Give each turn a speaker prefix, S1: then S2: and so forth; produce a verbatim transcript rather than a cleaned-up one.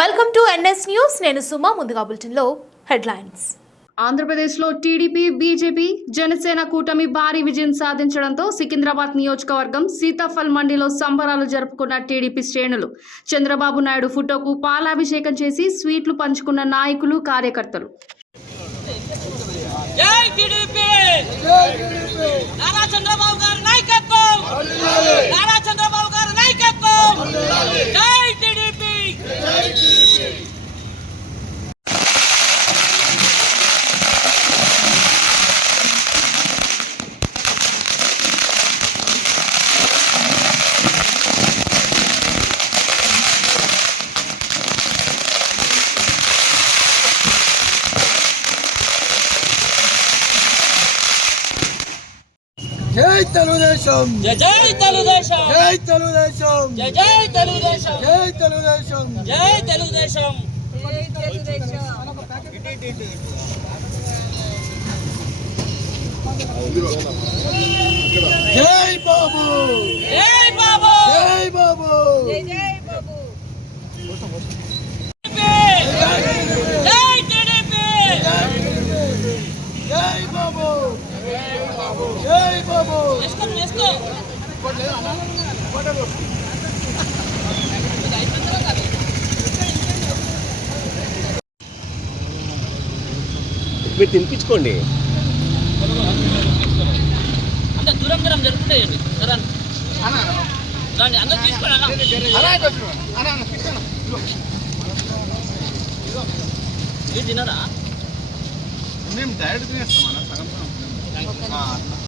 S1: Welcome to NS news. నేను సుమా. ముందుగా బులెటిన్లో హెడ్లైన్స్.
S2: ఆంధ్రప్రదేశ్లో టీడీపీ, బీజేపీ, జనసేన కూటమి భారీ విజయం సాధించడంతో సికింద్రాబాద్ నియోజకవర్గం సీతాఫల్ మండిలో సంబరాలు జరుపుకున్న టీడీపీ శ్రేణులు. చంద్రబాబు నాయుడు ఫోటోకు పాలాభిషేకం చేసి స్వీట్లు పంచుకున్న నాయకులు, కార్యకర్తలు.
S3: జై టీడీపీ, నారా చంద్రబాబు గారి నాయకత్వం, నారా చంద్రబాబు గారి నాయకత్వం, జై టీడీపీ.
S4: జై తెలుగుదేశం,
S3: జై జై తెలుగుదేశం,
S4: జై తెలుగుదేశం,
S3: జై జై తెలుగుదేశం,
S4: జై తెలుగుదేశం,
S3: జై తెలుగుదేశం.
S4: జై బాబు,
S3: జై బాబు,
S4: జై బాబు,
S3: జై టీడీపీ,
S4: జై బాబు, జై బాబు.
S3: వేసుకో వేసుకో.
S5: మీరు తినిపించుకోండి.
S3: అంత దూరం దూరం జరుపుతాయండి. రండి అందరూ తీసుకోండి అన్న. మీరు తినరా?
S4: మేము డైరెక్ట్ తినేస్తాం అన్న, సగం సగం.